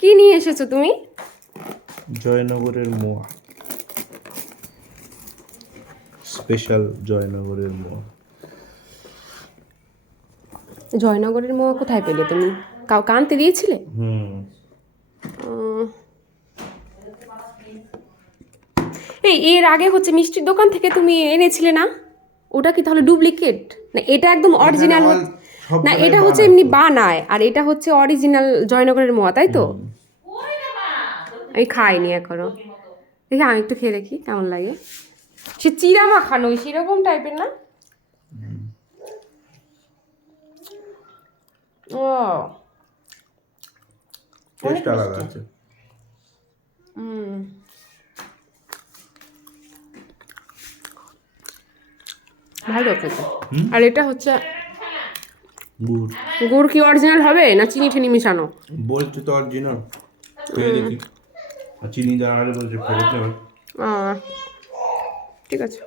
কি নিয়ে এসেছো তুমি? জয়নগরের মোয়া, স্পেশাল জয়নগরের মোয়া। জয়নগরের মোয়া কোথায় পেলে তুমি? কাউকে আনতে দিয়েছিলে? উম, এই এর আগে হচ্ছে মিষ্টির দোকান থেকে তুমি এনেছিলে না? ওটা কি তাহলে ডুপ্লিকেট? না এটা একদম অরিজিনাল? না এটা হচ্ছে এমনি বানায়, আর এটা হচ্ছে অরিজিনাল জয়নগরের মোয়া, তাই তো? আমি খাইনি এখনো। দেখি আমি একটু খেয়ে দেখি কেমন লাগে। সে চিরা মাখানো সেরকম টাইপের না? ও টেস্ট আলাদা আছে। ভালো খেতে। আর এটা হচ্ছে গুড়। গুড় কি অরিজিনাল হবে না চিনি টিনি মিশানো? বলছি তো অরিজিনাল, খেয়ে দেখি। আর চিনি দেওয়া হলে বলছে ফেরত নেবে। ঠিক আছে।